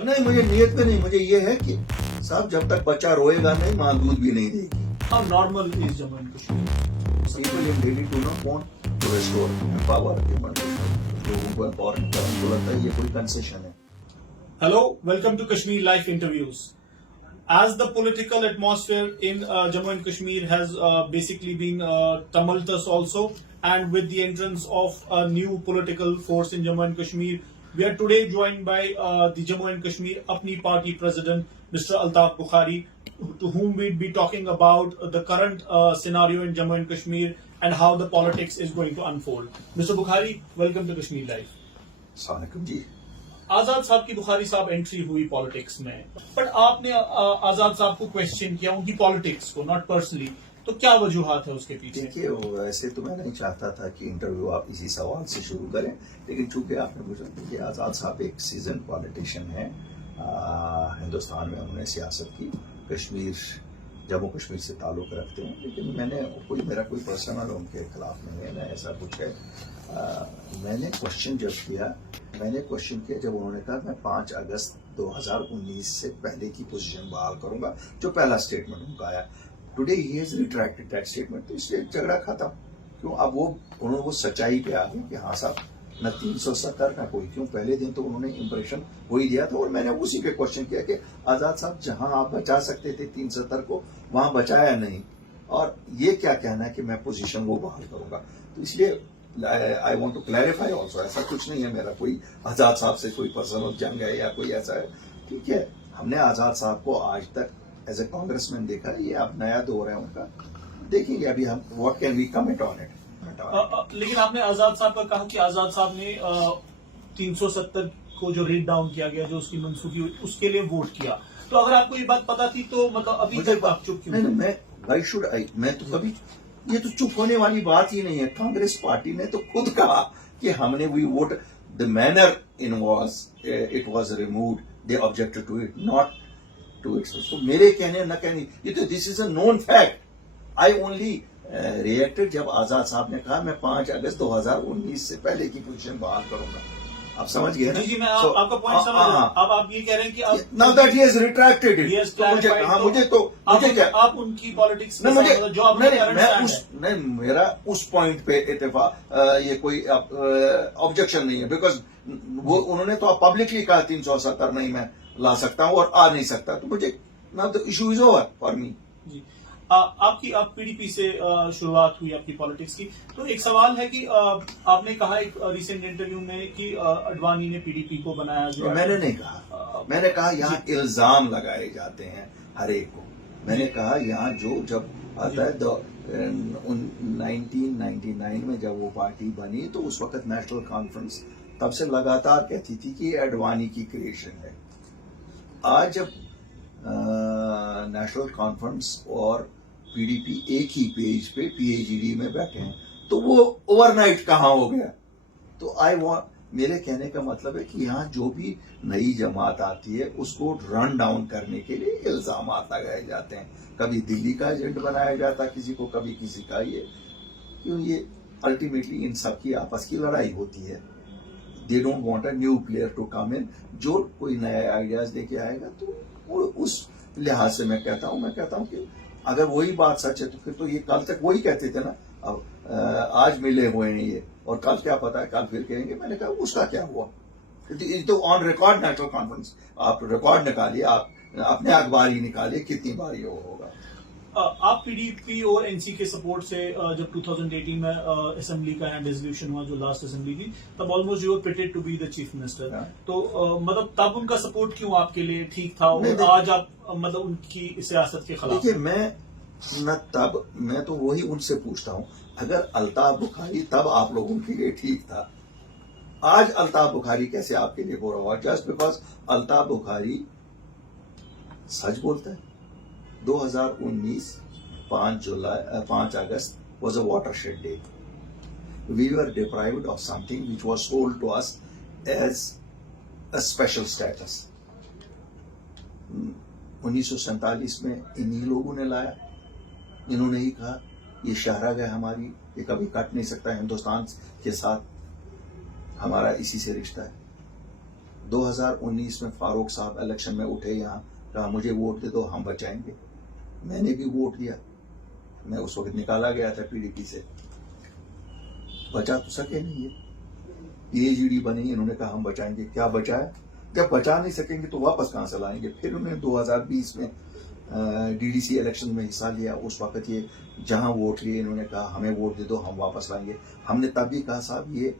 था? नहीं, मुझे नियत पे नहीं, मुझे ये है कि साहब जब तक बच्चा रोएगा नहीं, माँ दूध भी नहीं देगी। How normal is Jammu and Kashmir? People in Delhi do not want to restore power लोगों को एम्पावरमेंट करना, उनको लगता है ये कोई कंसेशन है। Hello, welcome to Kashmir Life Interviews. As the political atmosphere in Jammu and Kashmir has basically been tumultuous also, and with the entrance of a new political force in Jammu and Kashmir, we are today joined by the Jammu and Kashmir Apni Party President, Mr. Altaf Bukhari, to whom we'd be talking about the current scenario in Jammu and Kashmir and how the politics is going to unfold. Mr. Bukhari, welcome to Kashmir Life. अस्सलाम वालेकुम जी। आजाद साहब की बुखारी साहब entry हुई politics में, but आपने आजाद साहब को क्वेश्चन किया, उनकी पॉलिटिक्स को, नॉट पर्सनली, तो क्या वजूहात है उसके पीछे? देखिए, वैसे तो मैं नहीं चाहता था कि इंटरव्यू आप इसी सवाल से शुरू करें, लेकिन चूंकि आपने पूछा कि आजाद साहब एक सीजन पॉलिटिशियन है, हिंदुस्तान में उन्होंने सियासत की, जम्मू कश्मीर से ताल्लुक रखते हैं, लेकिन मेरा कोई पर्सनल उनके खिलाफ नहीं है, ना ऐसा कुछ है। मैंने क्वेश्चन किया जब उन्होंने कहा मैं 5 अगस्त 2019 से पहले की पोजीशन बहाल करूंगा, जो पहला स्टेटमेंट उनका आया। Today he has retracted that statement, तो इसलिए झगड़ा खत्म। क्यों? अब उन्होंने वो सच्चाई पे आ गए कि हाँ साहब, न 370 ना कोई, क्यों पहले दिन तो उन्होंने इंप्रेशन हो ही दिया था, और मैंने उसी पे क्वेश्चन किया कि आजाद साहब जहां आप बचा सकते थे 370 को, वहां बचाया नहीं, और ये क्या कहना है कि मैं पोजीशन वो बहाल करूंगा। तो इसलिए I want to clarify also, ऐसा कुछ नहीं है मेरा कोई आजाद साहब से कोई पर्सनल जंग है या कोई ऐसा है। ठीक है, हमने आजाद साहब को आज तक एज ए कांग्रेसमैन देखा, ये अब नया दौर है उनका, देखेंगे अभी हम what can we comment on it. लेकिन आपने आजाद साहब का कहा कि आजाद साहब ने 370 को जो रीड डाउन किया गया, जो उसकी मनसूखी हुई, उसके लिए वोट किया। तो अगर आपको ये बात पता थी तो मतलब अभी तक आप चुप क्यों? मैं तो कभी, ये तो चुप होने वाली बात ही नहीं है। कांग्रेस पार्टी ने तो खुद कहा कि हमने we vote the manner in it was removed, they objected to it, not to its. तो मेरे कहने न कहने, ये तो this is a known fact. I only reacted जब आजाद साहब ने कहा मैं 5 अगस्त 2019 से पहले की पोजीशन बहाल करूंगा। आप समझ गए ना? जी, मैं आपका पॉइंट समझ रहा हूं। अब आप ये कह रहे हैं कि now that he has retracted it, मुझे आप उनकी पॉलिटिक्स में जो आपने मेरा उस पॉइंट पे इत्तेफाक, ये कोई ऑब्जेक्शन नहीं है, बिकॉज वो उन्होंने तो पब्लिकली कहा 370 नहीं मैं ला सकता हूं और आ नहीं सकता, तो मुझे now the issue is over for me. जी, आप पीडीपी से शुरुआत हुई आपकी पॉलिटिक्स की, तो एक सवाल है कि आपने कहा एक रिसेंट इंटरव्यू में कि अडवाणी ने पीडीपी को बनाया। जो मैंने नहीं कहा, मैंने कहा यहाँ इल्जाम लगाए जाते हैं हर एक को। मैंने कहा यहाँ जब आता है 1999 में जब वो पार्टी बनी, तो उस वक्त नेशनल कॉन्फ्रेंस तब से लगातार कहती थी कि अडवाणी की क्रिएशन है। आज जब नेशनल कॉन्फ्रेंस और पीडीपी एक ही पेज पे पीएचडी में बैठे हैं, तो वो ओवरनाइट कहाँ हो गया? तो मेरे कहने का मतलब है कि यहाँ जो भी नई जमात आती है उसको रन डाउन करने के लिए इल्जाम लगाए जाते हैं। कभी दिल्ली का एजेंट बनाया जाता किसी को, कभी किसी का, ये अल्टीमेटली इन सब की आपस की लड़ाई होती है। They don't want a new player to come in, जो कोई नया आइडियाज लेके आएगा, तो उस लिहाज से मैं कहता हूं कि अगर वही बात सच है तो फिर तो ये कल तक वही कहते थे ना, अब आज मिले हुए हैं ये, और कल क्या पता है, कल फिर कहेंगे। मैंने कहा उसका क्या हुआ, तो ऑन रिकॉर्ड नेशनल कॉन्फ्रेंस, आप रिकॉर्ड निकालिए, आप अपने अखबार ही निकालिए, कितनी बार ये होगा। आप पीडीपी और एनसी के सपोर्ट से जब 2018 में असेंबली का डिसोल्यूशन हुआ, जो लास्ट असेंबली थी, तब almost you were pitted to be the chief minister. तो मतलब तब उनका सपोर्ट क्यों आपके लिए ठीक था, और आज आप मतलब उनकी सियासत के खिलाफ? देखिए, मैं तो वही उनसे पूछता हूं, अगर अल्ताफ बुखारी तब आप लोगों के लिए ठीक था, आज अल्ताफ बुखारी कैसे आपके लिए बुरा हुआ? जस्ट बिकॉज अल्ताफ बुखारी सच बोलता है। 2019 5 अगस्त was a watershed day. We were deprived of something which was sold to us as a special status. 1947 में इन्हीं लोगों ने लाया, इन्होंने ही कहा ये शहरग है हमारी, ये कभी कट नहीं सकता, हिंदुस्तान के साथ हमारा इसी से रिश्ता है। 2019 में फारूक साहब इलेक्शन में उठे यहाँ, कहा मुझे वोट दे दो हम बचाएंगे। मैंने भी वोट दिया, मैं उस वक्त निकाला गया था पीडीपी से, बचा तो सके नहीं है। पीएचडी बनी, इन्होंने कहा हम बचाएंगे, क्या बचाया? जब बचा नहीं सकेंगे तो वापस कहां से लाएंगे? फिर उन्होंने 2020 में डीडीसी इलेक्शन में हिस्सा लिया। उस वक्त ये जहां वोट लिए, इन्होंने कहा हमें वोट दे दो हम वापस लाएंगे। हमने तब भी कहा साहब ये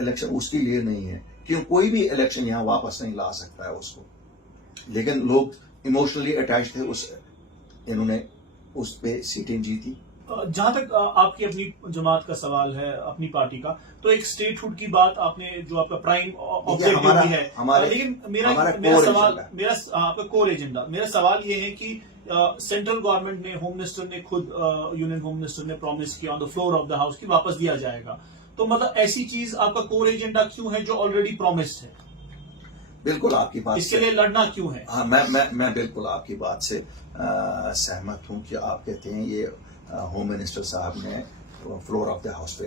इलेक्शन उसके लिए नहीं है, क्यों कोई भी इलेक्शन यहाँ वापस नहीं ला सकता है उसको, लेकिन लोग इमोशनली अटैच थे उस, इन्होंने उस पे सीटें जीती। जहां तक आपकी अपनी जमात का सवाल है, अपनी पार्टी का, तो एक स्टेटहुड की बात आपने, जो आपका प्राइम ऑब्जेक्टिव भी है, लेकिन मेरा सवाल, मेरा आपका कोर एजेंडा, मेरा सवाल ये है कि सेंट्रल गवर्नमेंट ने, होम मिनिस्टर ने खुद, यूनियन होम मिनिस्टर ने प्रॉमिस किया on the floor of the house कि वापस दिया जाएगा। तो मतलब ऐसी चीज आपका कोर एजेंडा क्यों है जो ऑलरेडी प्रॉमिस्ड है? बिल्कुल आपकी बात, इसके लिए लड़ना क्यों है? हाँ, मैं बिल्कुल आपकी बात से सहमत हूं कि आप कहते हैं ये होम मिनिस्टर साहब ने फ्लोर ऑफ द हाउस पे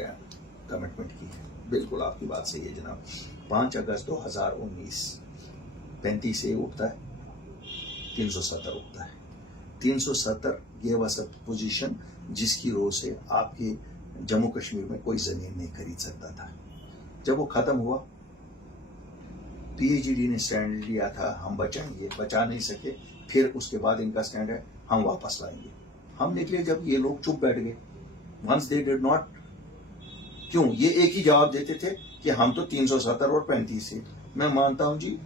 कमिटमेंट की है। बिल्कुल आपकी बात सही है जनाब। 5 अगस्त 2019 35 से उठता है, 370 उठता है। 370 ये वह पोजीशन जिसकी रो से आपके जम्मू कश्मीर में कोई जमीन नहीं खरीद सकता था। जब वो खत्म हुआ, पीएचडी ने स्टैंड लिया था हम बचाएंगे, बचा नहीं सके। फिर उसके बाद इनका स्टैंड है हम वापस लाएंगे। हम निकले जब ये लोग चुप बैठ गए, वंस दे डिड नॉट, क्यों ये एक ही जवाब देते थे कि हम तो 370 और 35 से। मैं मानता हूं जी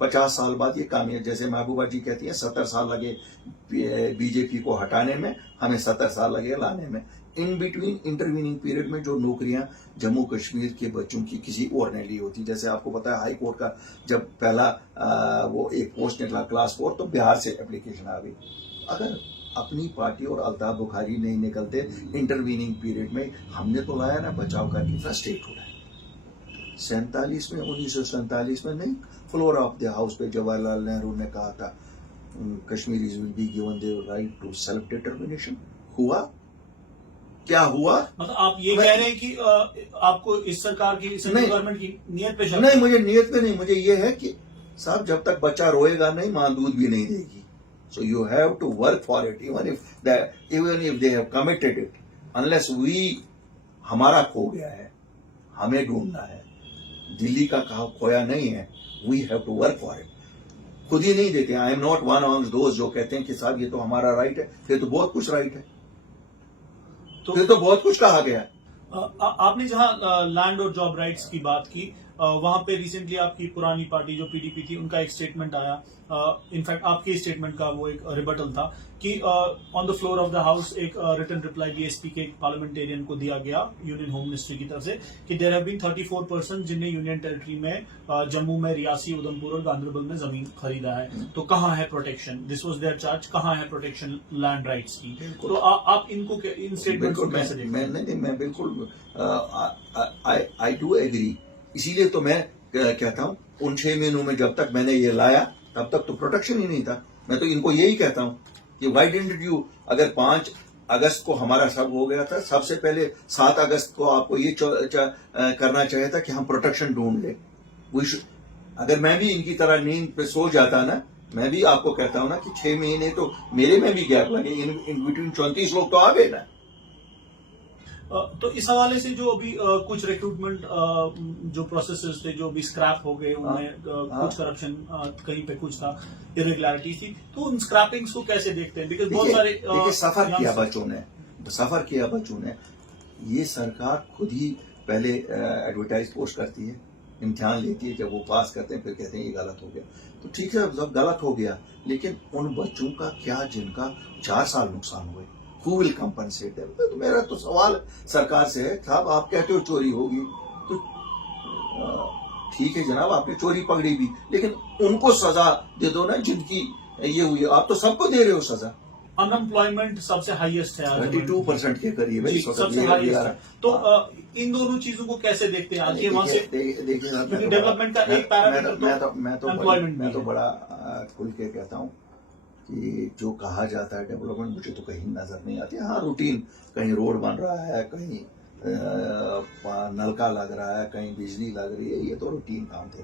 50 साल बाद ये कामयाब, जैसे महबूबा जी कहती हैं 70 साल लगे बीजेपी को हटाने में, हमें 70 साल लगे लाने में। इन बिटवीन इंटरवीनिंग पीरियड में जो नौकरियां जम्मू कश्मीर के बच्चों की किसी और ने ली होती, जैसे आपको पता है हाई कोर्ट का जब पहला वो एक पोस्ट निकला क्लास 4, तो बिहार से एप्लीकेशन आ गई। अगर अपनी पार्टी और अल्ताफ बुखारी नहीं निकलते इंटरवीनिंग पीरियड में, हमने तो लाया ना बचाव का कितना स्टेटहुड है। 1947 में नहीं, फ्लोर ऑफ द हाउस पे जवाहरलाल नेहरू ने कहा था Kashmiris will be given the right to self determination. हुआ क्या हुआ? मतलब आप ये कह रहे हैं कि आपको इस सरकार की, सेंट्रल गवर्नमेंट की नियत पे शक नहीं, मुझे नियत पे नहीं, मुझे ये है कि साहब जब तक बच्चा रोएगा नहीं, मां दूध भी नहीं देगी। So you have to work for it, even if they have committed it, unless we, हमारा खो गया है, हमें ढूंढना है, दिल्ली का खोया नहीं है, we have to work for it। खुद ही नहीं देते। I am not one of दोस्त जो कहते हैं कि साहब ये तो हमारा राइट है, फिर तो बहुत कुछ राइट है, फिर तो बहुत कुछ कहा गया है। आपने जहां लैंड और जॉब राइट्स की बात की, वहां पे रिसेंटली आपकी पुरानी पार्टी जो पीडीपी थी, उनका एक स्टेटमेंट आया, इनफैक्ट आपके स्टेटमेंट का वो एक रिबटल था कि on the floor of the house एक रिटन रिप्लाई डीएसपी के एक पार्लियामेंटेरियन को दिया गया यूनियन होम मिनिस्ट्री की तरफ से कि देयर हैव बीन 34 पर्सन जिनने यूनियन टेरिटरी में, जम्मू में, रियासी, उधमपुर और गांधरबल में जमीन खरीदा है। तो कहाँ है protection? This was their charge. कहाँ है प्रोटेक्शन लैंड राइट्स की? तो आप इनको इन स्टेटमेंट को कैसे देखते हैं? मैं बिल्कुल आई डू एग्री। इसीलिए तो मैं कहता हूं उन 6 महीनों में जब तक मैंने ये लाया तब तक तो प्रोटेक्शन ही नहीं था। मैं तो इनको यही कहता हूं कि व्हाई डिडंट यू, अगर 5 अगस्त को हमारा सब हो गया था, सबसे पहले 7 अगस्त को आपको ये करना चाहिए था कि हम प्रोटेक्शन ढूंढ ले। अगर मैं भी इनकी तरह नींद पे सो जाता ना, मैं भी आपको कहता हूं ना कि 6 महीने तो मेरे में भी गैप लगे, इन बिटवीन 34 लोग तो आ गए ना। तो इस हवाले से जो अभी कुछ रिक्रूटमेंट जो प्रोसेसेस थे जो अभी स्क्रैप हो गए, उनमें कुछ करप्शन कहीं पे कुछ था, इरेगुलरिटीज थी, तो उन स्क्रैपिंग्स को कैसे देखते हैं? बिकॉज बहुत सारे सफर किया बच्चों ने, ये सरकार खुद ही पहले एडवर्टाइज पोस्ट करती है, इम्तिहान लेती है, जब वो पास करते हैं फिर कहते हैं ये गलत हो गया। तो ठीक है, जब गलत हो गया, लेकिन उन बच्चों का क्या जिनका 4 साल नुकसान हुए, Who will compensate them? तो मेरा तो सवाल सरकार से है, साहब आप कहते हो चोरी होगी, तो ठीक है जनाब, आपने चोरी पकड़ी भी, लेकिन उनको सजा दे दो ना जिनकी ये हुई। आप तो सबको दे रहे हो सजा। अनएम्प्लॉयमेंट सबसे हाईएस्ट है, 32% के करीब है, सबसे हाईएस्ट है। तो इन दोनों चीजों को कैसे देखते हैं? आज वहां से देखिए डेवलपमेंट का एक पैरामीटर मैं तो बड़ा खुल के कहता हूँ कि जो कहा जाता है डेवलपमेंट, मुझे तो कहीं नजर नहीं आती। हाँ, रूटीन, कहीं रोड बन रहा है, कहीं नलका लग रहा है, कहीं बिजली लग रही है, ये तो रूटीन काम थे।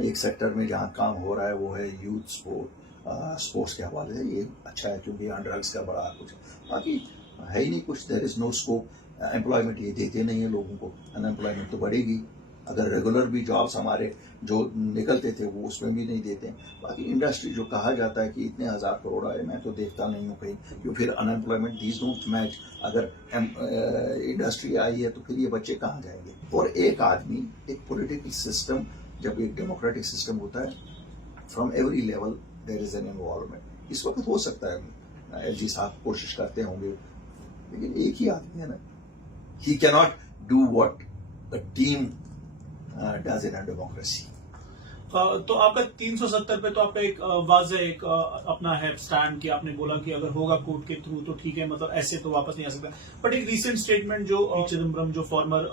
एक सेक्टर में जहाँ काम हो रहा है वो है यूथ स्पोर्ट्स के हवाले से, ये अच्छा है क्योंकि यहाँ ड्रग्स का बड़ा कुछ, बाकी है ही नहीं कुछ, there is no scope, employment ये देते नहीं है लोगों को, अनएम्प्लॉयमेंट तो बढ़ेगी अगर रेगुलर भी जॉब्स हमारे जो निकलते थे वो उसमें भी नहीं देते। बाकी इंडस्ट्री जो कहा जाता है कि इतने हज़ार करोड़ आए, मैं तो देखता नहीं हूँ कहीं, क्योंकि फिर अनएम्प्लॉयमेंट दीज डोंट मैच, अगर इंडस्ट्री आई है तो फिर ये बच्चे कहाँ जाएंगे। और एक आदमी, एक पॉलिटिकल सिस्टम, जब एक डेमोक्रेटिक सिस्टम होता है, from every level there is an involvement. इस वक्त हो सकता है एलजी साहब कोशिश करते होंगे, लेकिन एक ही आदमी है ना, ही cannot do what a team does in a democracy. तो आपका 370 पे तो आपका एक वाज़ेह एक अपना है स्टैंड कि आपने बोला कि अगर होगा कोर्ट के थ्रू तो ठीक है, मतलब ऐसे तो वापस नहीं आ सकता। बट एक रीसेंट स्टेटमेंट जो चिदम्बरम जो फॉर्मर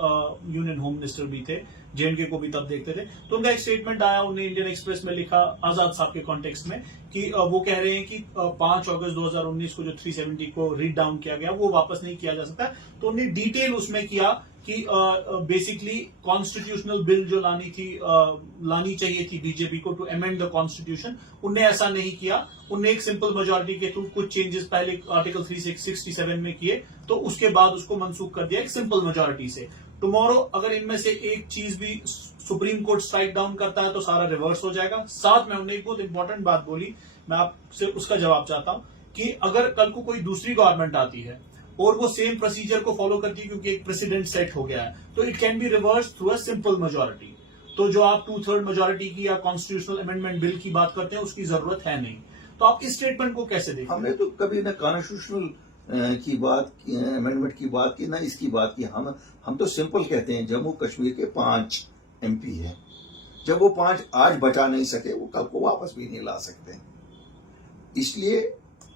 यूनियन होम मिनिस्टर भी थे, जेएनके को भी तब देखते थे, तो उनका एक स्टेटमेंट आया, उन्हें इंडियन एक्सप्रेस में लिखा आजाद साहब के कॉन्टेक्स्ट में कि वो कह रहे हैं कि 5 अगस्त 2019 को जो 370 को रीड डाउन किया गया वो वापस नहीं किया जा सकता। तो उन्होंने डिटेल उसमें किया कि बेसिकली कॉन्स्टिट्यूशनल बिल जो लानी चाहिए थी बीजेपी को टू अमेंड द कॉन्स्टिट्यूशन, उनने ऐसा नहीं किया। उनने एक सिंपल मेजोरिटी के थ्रू कुछ चेंजेस पहले आर्टिकल 367 में किए, तो उसके बाद उसको मनसूख कर दिया एक सिंपल मेजोरिटी से। टुमारो अगर इनमें से एक चीज भी सुप्रीम कोर्ट स्ट्राइक डाउन करता है तो सारा रिवर्स हो जाएगा। साथ में उन्होंने एक बहुत इंपॉर्टेंट बात बोली, मैं आपसे उसका जवाब चाहता हूं कि अगर कल को कोई दूसरी गवर्नमेंट आती है और वो सेम प्रोसीजर को फॉलो करती है क्योंकि एक प्रेसिडेंट सेट हो गया है, तो it can be reverse through a simple majority. तो जो आप 2/3 मेजोरिटी की या कॉन्स्टिट्यूशनल अमेंडमेंट बिल की बात करते हैं उसकी जरूरत है नहीं। तो आप इस स्टेटमेंट को कैसे देखते हैं? हमने तो कभी ना कॉन्स्टिट्यूशनल की बात, अमेंडमेंट की बात की, ना इसकी बात की। हम तो सिंपल कहते हैं जम्मू कश्मीर के 5 एमपी हैं, जब वो 5 आज बचा नहीं सके वो कल को वापस भी नहीं ला सकते। इसलिए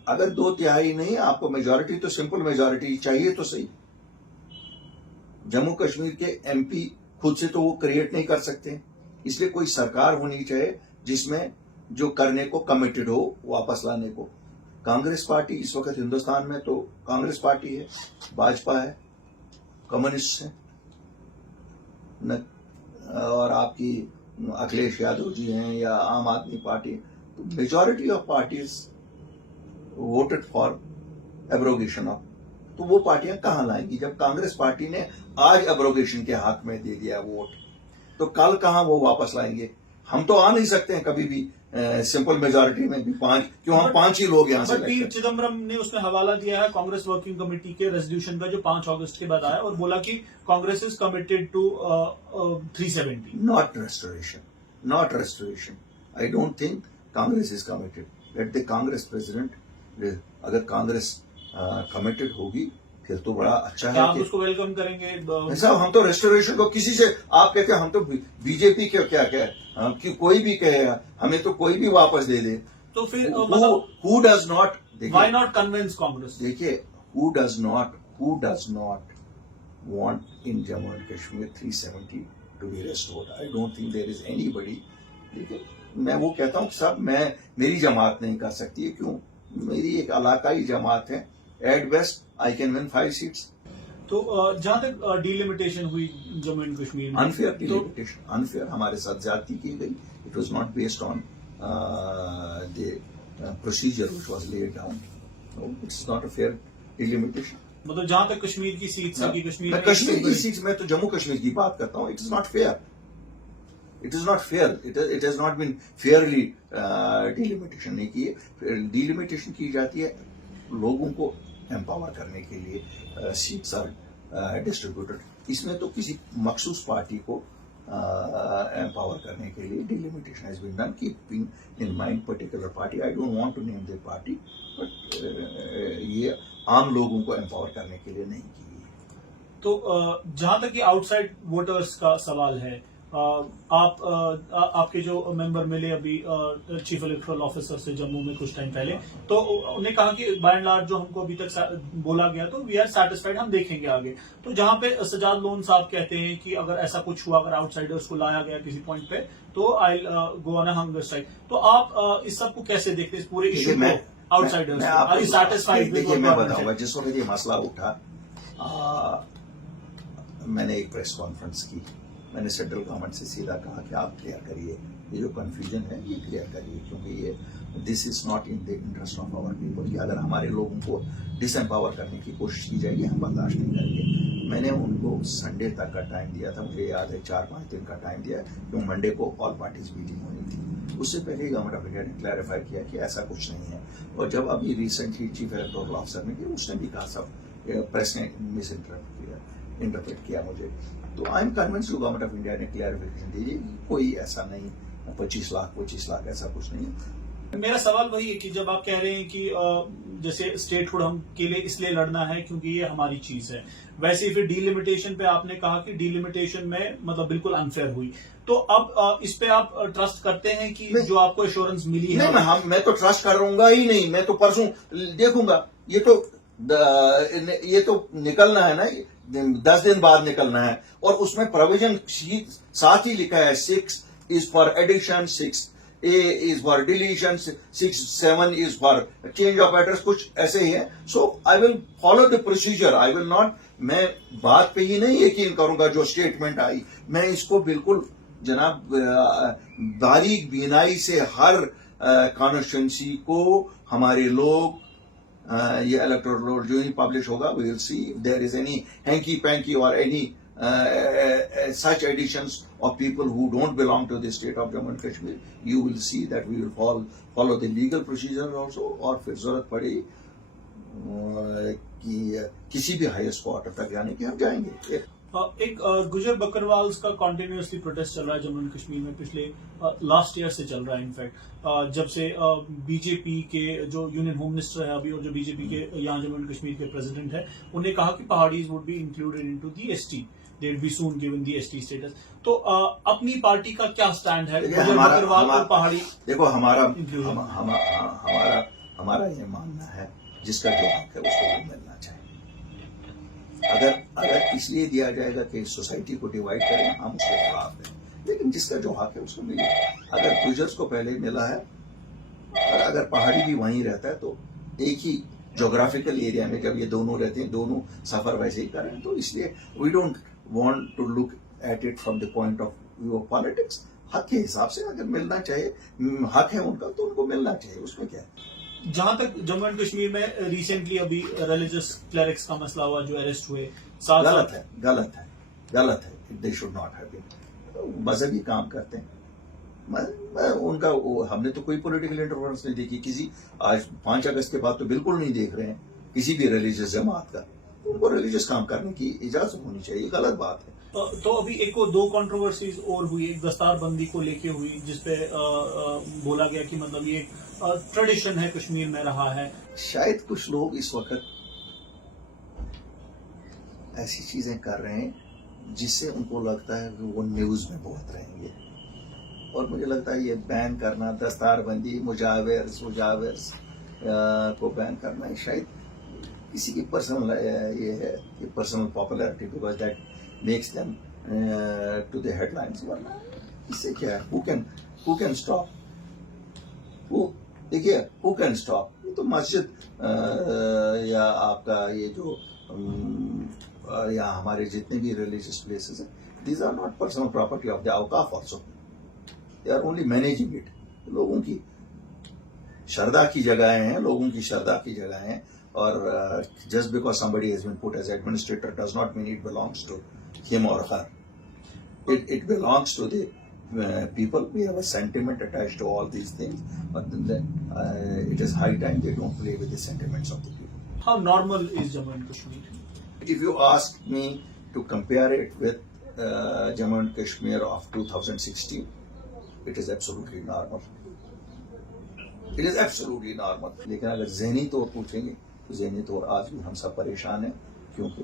अगर 2/3 नहीं, आपको मेजोरिटी तो सिंपल मेजोरिटी चाहिए तो सही। जम्मू कश्मीर के एमपी खुद से तो वो क्रिएट नहीं कर सकते, इसलिए कोई सरकार होनी चाहिए जिसमें जो करने को कमिटेड हो वापस लाने को। कांग्रेस पार्टी इस वक्त हिंदुस्तान में तो कांग्रेस पार्टी है, भाजपा है, कम्युनिस्ट है न, और आपकी अखिलेश यादव जी हैं या आम आदमी पार्टी। तो majority of parties voted for abrogation of, तो वो पार्टियां कहां लाएंगी जब कांग्रेस पार्टी ने आज एब्रोगेशन के हाथ में दे दिया वोट, तो कल कहां वो वापस लाएंगे। हम तो आ नहीं सकते हैं कभी भी सिंपल मेजॉरिटी में भी 5, क्यों हम 5 ही लोग यहां से। पी चिदम्बरम ने उसमें हवाला दिया है कांग्रेस वर्किंग कमेटी के रेजोल्यूशन का जो 5 अगस्त के बाद आया, और बोला कि Congress is committed to 370। Not restoration. I don't think Congress is committed. Let the Congress president, अगर कांग्रेस कमिटेड होगी फिर तो बड़ा अच्छा है। आप उसको वेलकम करेंगे? साहब हम तो रेस्टोरेशन को किसी से, आप कहते हैं हम तो बीजेपी के क्या कि कोई भी कहे हमें तो कोई भी वापस दे दे, तो फिर who does not, why not convince Congress? देखिए, who does not want in Jammu and Kashmir 370 to be restored? I don't think there is anybody. देखिए, मैं वो कहता हूँ सब मेरी जमात नहीं कर सकती है, क्यों? मेरी एक इलाकाई जमात है, at best I can win 5 seats. तो जहां तक डिलिमिटेशन हुई जम्मू एंड कश्मीर में, अनफेयर डिलिमिटेशन, अनफेयर, हमारे साथ ज्यादती की गई। It was not based on the procedure which was laid down. It's not a fair delimitation. मतलब जहां तक कश्मीर की सीट की कश्मीर की सीट, मैं तो जम्मू कश्मीर की बात करता हूँ। It is not fair, it is not fair, it has not been fairly delimitation नहीं की है। डिलिमिटेशन की जाती है लोगों को एम्पावर करने के लिए, सीट्स आर डिस्ट्रीब्यूटेड। इसमें तो किसी मखसूस पार्टी को एम्पावर करने के लिए delimitation has been done, keeping in mind particular party. I don't want to name the party, but ये आम लोगों को एम्पावर करने के लिए नहीं की गई। तो जहां तक कि आउटसाइड वोटर्स का सवाल है, आपके जो मेंबर मिले अभी चीफ इलेक्टोरल ऑफिसर से जम्मू में कुछ टाइम पहले, तो उन्हें कहा कि बाय एंड लार्ज जो हमको अभी तक बोला गया तो वी आर सेटिस्फाइड, हम देखेंगे आगे। तो जहां पे सजाद लोन साहब कहते हैं कि अगर ऐसा कुछ हुआ, अगर आउटसाइडर्स को लाया गया किसी पॉइंट पे, तो I go on a hunger strike. तो आप इस सब को कैसे देखते हैं, इस पूरे इशू को, आउटसाइडर्स? Are you satisfied? देखिए, मैं बताऊंगा, जिस वक्त ये मसला उठा, मैंने एक प्रेस कॉन्फ्रेंस की। मैंने सेंट्रल गवर्नमेंट से सीधा कहा कि आप क्लियर करिए ये जो कन्फ्यूजन है ये क्लियर करिए, क्योंकि ये this is not in the interest of our people. कि अगर हमारे लोगों को डिसएम्पावर करने की कोशिश की जाएगी, हम बर्दाश्त नहीं करेंगे। मैंने उनको संडे तक का टाइम दिया था, मुझे याद है 4-5 दिन का टाइम दिया, क्योंकि मंडे को ऑल पार्टीज मीटिंग होनी थी। उससे पहले गवर्नमेंट ऑफ इंडिया ने क्लैरिफाई किया कि ऐसा कुछ नहीं है। और जब अभी रिसेंटली चीफ इलेक्टोरल ऑफिसर ने किया, उसने भी कहा सब प्रेस ने मिस इंटरप्रेट किया मुझे। तो आई एम कन्विंस जो गवर्नमेंट ऑफ इंडिया ने क्लैरिफिकेशन दी, कोई ऐसा नहीं 25 लाख ऐसा कुछ नहीं। मेरा सवाल वही है कि जब आप कह रहे हैं कि जैसे स्टेटहुड हम के लिए इसलिए लड़ना है क्योंकि ये हमारी चीज है, वैसे ही फिर डीलिमिटेशन पे आपने कहा कि डीलिमिटेशन में मतलब बिल्कुल अनफेयर हुई, तो अब इस पे आप ट्रस्ट करते हैं कि जो आपको एश्योरेंस मिली है? नहीं, मैं तो ट्रस्ट करूंगा ही नहीं। मैं तो परसों देखूंगा। ये तो निकलना है ना, 10 दिन बाद निकलना है, और उसमें प्रोविजन साथ ही लिखा है 6 is for addition, 6A is for deletion, 6-7 is for change of address, कुछ ऐसे ही है। So I will follow the procedure. I will not, मैं बात पे ही नहीं यकीन करूंगा जो स्टेटमेंट आई। मैं इसको बिल्कुल जनाब बारीक बीनाई से हर कॉन्स्टिट्यूंसी को हमारे लोग ये इलेक्टोरल रोल जो ही पब्लिश होगा, we will see if there is any hanky panky और any such additions of people who don't belong to the state of Jammu and Kashmir. You will see that we will follow the legal procedures also, और फिर जरूरत पड़ी कि किसी भी highest court तक जाने की हम जाएंगे। एक गुजर बकरवाल्स का कॉन्टिन्यूसली प्रोटेस्ट चल रहा है जम्मू एंड कश्मीर में, पिछले लास्ट ईयर से चल रहा है। इनफैक्ट जब से बीजेपी के जो यूनियन होम मिनिस्टर है अभी, और जो बीजेपी के यहाँ जम्मू एंड कश्मीर के प्रेसिडेंट है, उन्हें कहा कि Paharis would be included into the ST, they would be soon given the ST status. तो अपनी पार्टी का क्या स्टैंड है गुजर बकरवाल और पहाड़ी? देखो हमारा ये मानना है, जिसका जो हक है उसको भी मिलना चाहिए। अगर इसलिए दिया जाएगा कि सोसाइटी को डिवाइड करें, हम उसके खिलाफ हैं, लेकिन जिसका जो हक है उसको मिले। अगर गुजर्स को पहले मिला है, और अगर पहाड़ी भी वहीं रहता है, तो एक ही जोग्राफिकल एरिया में जब ये दोनों रहते हैं, दोनों सफर वैसे ही करें। तो इसलिए we don't want to look at it from the point of view of politics. हक के हिसाब से अगर मिलना चाहिए, हक है उनका, तो उनको मिलना चाहिए, उसमें क्या है। जहां तक जम्मू एंड कश्मीर में रिसेंटली अभी रिलीजियस क्लरिक्स का मसला हुआ जो अरेस्ट हुए, गलत है। They should not have been. मजहबी काम करते हैं, उनका हमने तो कोई पॉलिटिकल इंटरफेरेंस नहीं देखी किसी। आज 5 अगस्त के बाद तो बिल्कुल नहीं देख रहे हैं किसी भी रिलीजियस जमात का। उनको रिलीजियस काम करने की इजाजत होनी चाहिए, गलत बात है। तो अभी एक को 2 कंट्रोवर्सीज और हुई। एक दस्तारबंदी को लेके हुई, जिसपे बोला गया कि मतलब ये ट्रेडिशन है, कश्मीर में रहा है। शायद कुछ लोग इस वक्त ऐसी चीजें कर रहे हैं जिससे उनको लगता है कि वो न्यूज में बहुत रहेंगे, और मुझे लगता है ये बैन करना, दस्तारबंदी, मुजाविर्स को बैन करना, ये शायद किसी की पर्सनल ये है कि personal popularity, because that makes them to the headlines. वरना इससे क्या है? Who can stop? देखिए, हु कैन स्टॉप? ये तो मस्जिद या आपका ये जो या हमारे जितने भी रिलीजियस प्लेसेस हैं, these are not personal property of the Auqaf also, they are only managing it. लोगों की श्रद्धा की जगहें हैं, लोगों की श्रद्धा की जगहें हैं, और just because somebody has been put as administrator does not mean it belongs to him or her. It belongs to the people. We have a sentiment attached to all these things, but then it is high time they don't play with the sentiments of the people. How normal is Jammu and Kashmir? If you ask me to compare it with Jammu and Kashmir of 2016, it is absolutely normal. It is absolutely normal. लेकिन अगर ज़हनी तौर पूछेंगे तो ज़हनी तौर आज भी हम सब परेशान हैं, क्योंकि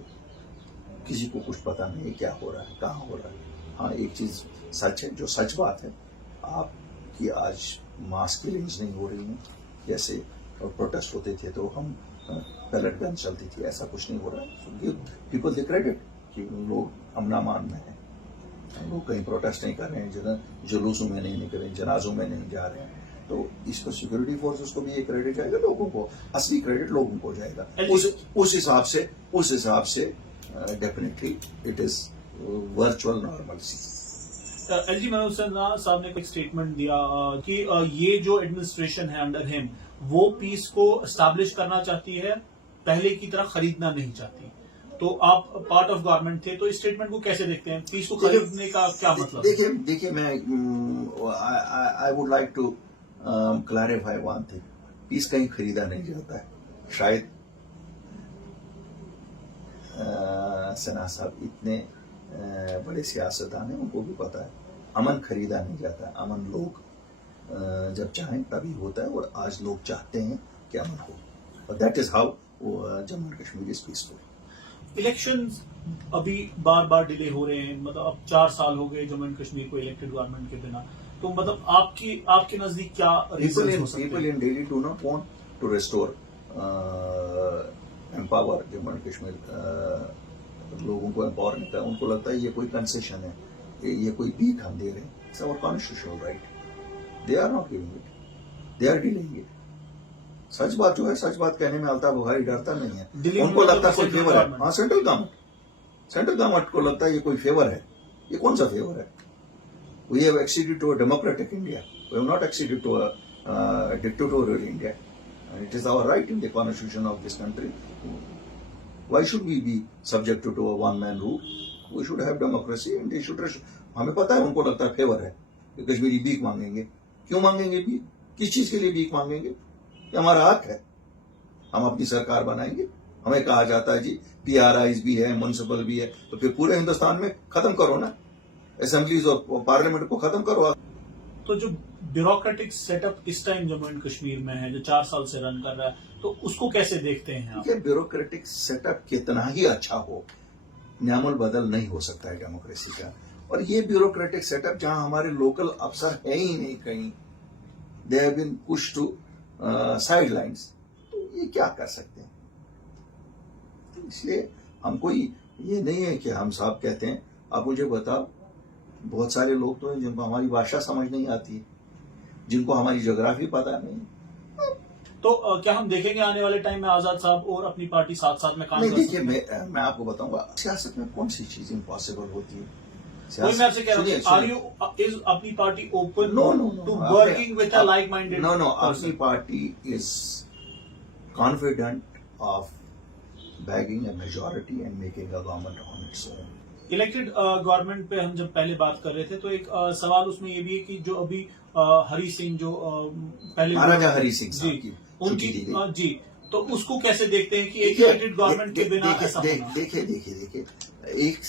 किसी को कुछ पता नहीं क्या हो रहा है, कहाँ हो रहा है। हाँ, एक चीज़ सच है, जो सच बात है, आपकी आज मास किलिंग्स नहीं हो रही हैं। जैसे प्रोटेस्ट होते थे तो हम पैलेट गन चलती थी, ऐसा कुछ नहीं हो रहा है। पीपल द क्रेडिट कि लोग अमन में हैं, लोग कहीं प्रोटेस्ट नहीं कर रहे हैं, जुलूसों में नहीं निकल रहे हैं, जनाजों में नहीं जा रहे हैं। तो इसको सिक्योरिटी फोर्सेस को भी ये क्रेडिट जाएगा, लोगों को असली क्रेडिट लोगों को जाएगा। उस हिसाब से definitely it is virtual normalcy. LG Manoj Sinha साहब ने एक स्टेटमेंट दिया कि ये जो एडमिनिस्ट्रेशन है अंडर हिम वो पीस को एस्टैब्लिश करना चाहती है, पहले की तरह खरीदना नहीं चाहती। तो आप पार्ट ऑफ गवर्नमेंट थे, तो इस स्टेटमेंट को कैसे देखते हैं? पीस को खरीदने का क्या मतलब है? देखिए मैं I would like to clarify one thing. Peace कहीं खरीदा नहीं जाता है। शायद सिन्हा साहब इतने बड़े सियासतदान हैं, उनको भी पता है अमन खरीदा नहीं जाता है। अमन लोग जब चाहें तभी होता है, और आज लोग चाहते हैं कि अमन हो, और that is how Jammu and Kashmir is peaceful. Elections अभी बार बार डिले हो रहे हैं, मतलब अब 4 साल हो गए जम्मू एंड कश्मीर को इलेक्टेड गवर्नमेंट के बिना। तो मतलब आपके नजदीक क्या रीजन हो सकते हैं? People in Delhi do not want to restore empower Jammu and Kashmir. लोगों को एम्पावर नहीं करता, उनको लगता है ये कोई कंसेशन है, ये कोई भीख हम दे रहे हैं। It's our constitutional right. They are not giving it, they are delaying it. सच बात जो है, सच बात कहने में अल्ताफ बुखारी डरता नहीं है। उनको लगता है कोई फेवर है। हाँ, सेंट्रल गवर्नमेंट को लगता है ये कोई फेवर है। ये कौन सा फेवर है? We have acceded to a democratic India. We have not acceded to a dictatorial India. And it is our right in the constitution of this country. Why should we be subject to a one-man rule? We should have democracy and they should. हमें पता है उनको लगता है favour है कि कश्मीरी भीख मांगेंगे। क्यों मांगेंगे भीख? किस चीज के लिए भीख मांगेंगे? ये हमारा हक है। हम अपनी सरकार बनाएंगे। हमें कहा जाता है जी PRIs भी है, म्युनिसिपल भी है, तो फिर पूरे हिंदुस्तान में खत्म करो ना, असेंबलीज और पार्लियामेंट को खत्म करो। तो जो ब्यूरोक्रेटिक सेटअप इस टाइम जम्मू एंड कश्मीर में है, जो 4 साल से रन कर रहा है, तो उसको कैसे देखते हैं आप? ब्यूरोक्रेटिक सेटअप कितना ही अच्छा हो, न्यामुल बदल नहीं हो सकता है डेमोक्रेसी का। और ये ब्यूरोक्रेटिक सेटअप जहां हमारे लोकल अफसर है ही नहीं कहीं, they have been pushed to sidelines, तो ये क्या कर सकते हैं? इसलिए हमको ये नहीं है कि हम साहब कहते हैं। आप मुझे बताओ, बहुत सारे लोग तो हैं जिनको हमारी भाषा समझ नहीं आती है, जिनको हमारी ज्योग्राफी पता नहीं। तो क्या हम देखेंगे आने वाले टाइम में आजाद साहब और अपनी पार्टी साथ साथ में काम कर सकते हैं? देखिए, मैं आपको बताऊंगा, सियासत में कौन सी चीज इम्पॉसिबल होती है। वही मैं आपसे कह रहा हूँ, are you is Apni Party open to working with a like minded? No, Apni Party is confident of bagging a majority and making a government on its own. Elected government पे हम जब पहले बात कर रहे थे, तो एक सवाल उसमें ये भी है कि जो अभी हरी सिंह जो पहले महाराजा हरी सिंह साहब की उनकी जी, तो उसको कैसे देखते हैं कि एक इलेक्टेड गवर्नमेंट के बिना ऐसा होना? देखिए, एक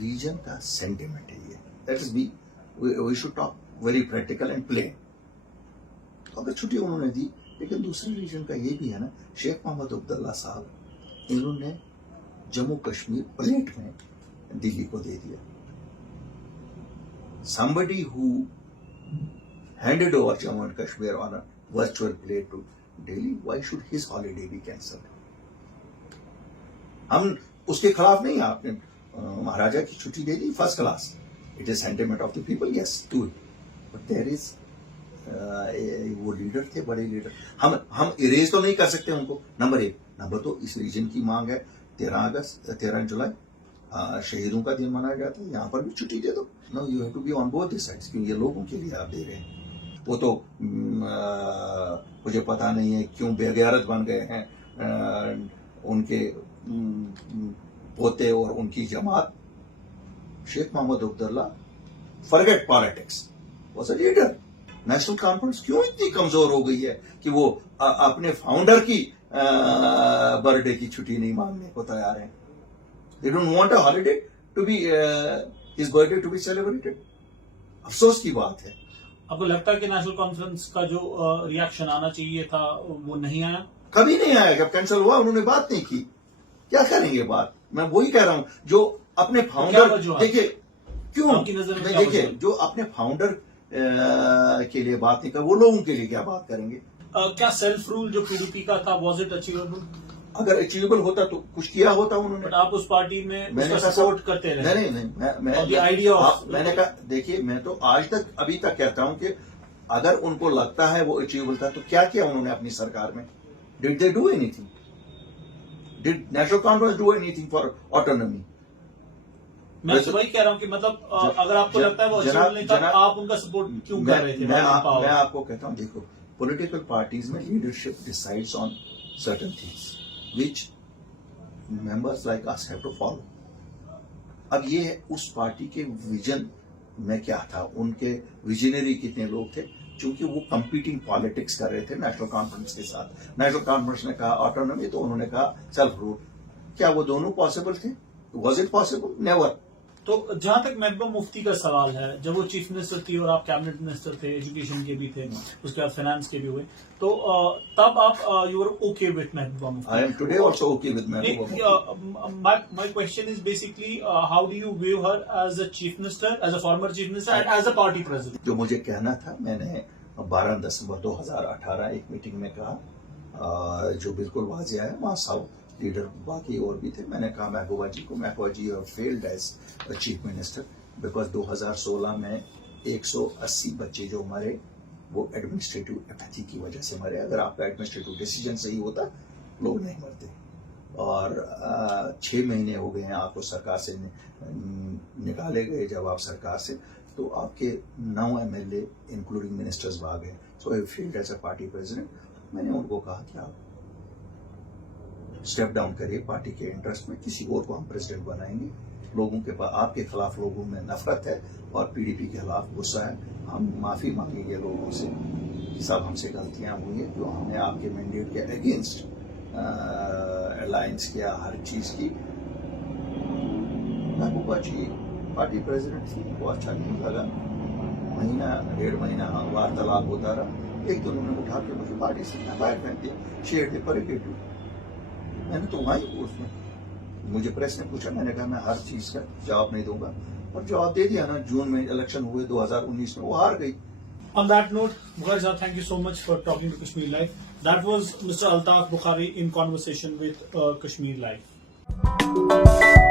रीजन का सेंटिमेंट है ये। That is we should talk very practical and plain. अगर छुट्टी उन्होंने दी, लेकिन दूसरे रीजन का ये भी है ना, शेख मोहम्मद अब्दुल्ला साहब, इन्होंने जम्मू कश्मीर प्लेट में दिल्ली को दे दिया। Somebody who handed over Jammu and Kashmir on a virtual plate to Delhi, why should his holiday be cancelled? हम उसके खिलाफ नहीं। आपने महाराजा की छुट्टी दे दी, first class. It is sentiment of the people, yes do it, but there is वो लीडर थे, बड़े लीडर। हम इरेज तो नहीं कर सकते उनको, नंबर 1। नंबर 2, इस रीजन की मांग है 13 जुलाई शहीदों का दिन मनाया जाता है, यहाँ पर भी छुट्टी दे दो। No, you have to be on both the sides, क्योंकि ये लोगों के लिए आप दे रहे हैं। वो तो मुझे पता नहीं है क्यों बेगैरत बन गए हैं उनके पोते और उनकी जमात। Sheikh Mohammad Abdullah, forget politics, was a leader. National Conference क्यों इतनी कमजोर हो गई है कि वो अपने फाउंडर की बर्थडे की छुट्टी नहीं मांगने को तैयार हैं? They don't want a holiday to be his birthday to be celebrated. अफसोस की बात है। आपको लगता है कि नेशनल कॉन्फ्रेंस का जो रिएक्शन आना चाहिए था वो नहीं आया? कभी नहीं आया। जब कैंसिल हुआ उन्होंने बात नहीं की, क्या करेंगे बात? मैं वही कह रहा हूं, जो अपने फाउंडर, देखिए क्यों, देखिए जो अपने फाउंडर के लिए बात नहीं कर, वो लोगों के लिए क्या बात करेंगे? क्या सेल्फ रूल जो PDP का था, वाज इट अचीवेबल? अगर अचीवेबल होता तो कुछ किया होता उन्होंने। बट आप उस पार्टी में उसका सपोर्ट करते रहे? नहीं, मैंने कहा, देखिए मैं तो आज तक अभी तक कहता हूं कि अगर उनको लगता है वो अचीवेबल था, तो क्या किया उन्होंने अपनी सरकार में? Did they do anything? Did national conference do anything for autonomy? मैं वही कह रहा हूँ कि मतलब अगर आपको लगता है वो अच्छे बोलने का, आप उनका सपोर्ट क्यों कर रहे थे? मैं आपको कहता हूँ, देखो, पॉलिटिकल पार्टीज में leadership decides on certain things which members like us have to follow. अब ये उस पार्टी के विजन में क्या था, उनके विजनरी कितने लोग थे, क्योंकि वो कंपीटिंग पॉलिटिक्स कर रहे थे नेशनल कॉन्फ्रेंस के साथ. नेशनल कॉन्फ्रेंस ने कहा ऑटोनॉमी, तो उन्होंने कहा सेल्फ रूल. क्या वो दोनों पॉसिबल थे? Was it possible? नेवर. तो जहां तक महबूबा मुफ्ती का सवाल है, जब वो चीफ मिनिस्टर थी और आप कैबिनेट मिनिस्टर थे, एजुकेशन के भी थे, उसके बाद फाइनेंस के भी हुए, तो तब आप you were okay with Mehbooba Mufti. I am today also okay with Mehbooba Mufti. My question is basically how do you view her as a chief minister, as a former chief minister and as a party president? जो मुझे कहना था, मैंने 12 दिसंबर 2018 एक meeting में कहा, जो बिल्कुल वाजिया है. वहां सब लीडर बाकी और भी थे. मैंने कहा महबूबा जी को, Mehbooba ji have failed as chief minister because 2016 में 180 बच्चे जो मरे वो एडमिनिस्ट्रेटिव एपैथी की वजह से मरे. अगर आपका एडमिनिस्ट्रेटिव डिसीजन सही होता, लोग नहीं मरते. और 6 महीने हो गए हैं आपको सरकार से निकाले गए. जब आप सरकार से, तो आपके 9 MLA इंक्लूडिंग मिनिस्टर्स भाग गए. So I failed as a party president. मैंने उनको कहा कि आप स्टेप डाउन करिए, पार्टी के इंटरेस्ट में किसी और को हम प्रेसिडेंट बनाएंगे. लोगों के पास आपके खिलाफ लोगों में नफरत है और पीडीपी के खिलाफ गुस्सा है. हम माफी मांगेंगे लोगों से कि सब हमसे गलतियां हुई हैं, जो हमने आपके मैंडेट के अगेंस्ट अलायंस किया, हर चीज की. महबूबा जी पार्टी प्रेसिडेंट थी, वो अच्छा नहीं लगा. महीना 1.5 महीना वार्तालाप होता रहा. एक दिन उन्होंने उठा के मुझे पार्टी से बाहर फेंक दिया, शेयर दे पर. मैंने तो वहां ही, उसमें मुझे प्रेस ने पूछा, मैंने कहा मैं हर चीज का जवाब नहीं दूंगा. और जवाब दे दिया ना. जून में इलेक्शन हुए 2019 में, वो हार गई. On that note, Bukhari sir, thank you so much for talking to Kashmir Live. That was Mr. Altaf Bukhari in conversation with Kashmir Live.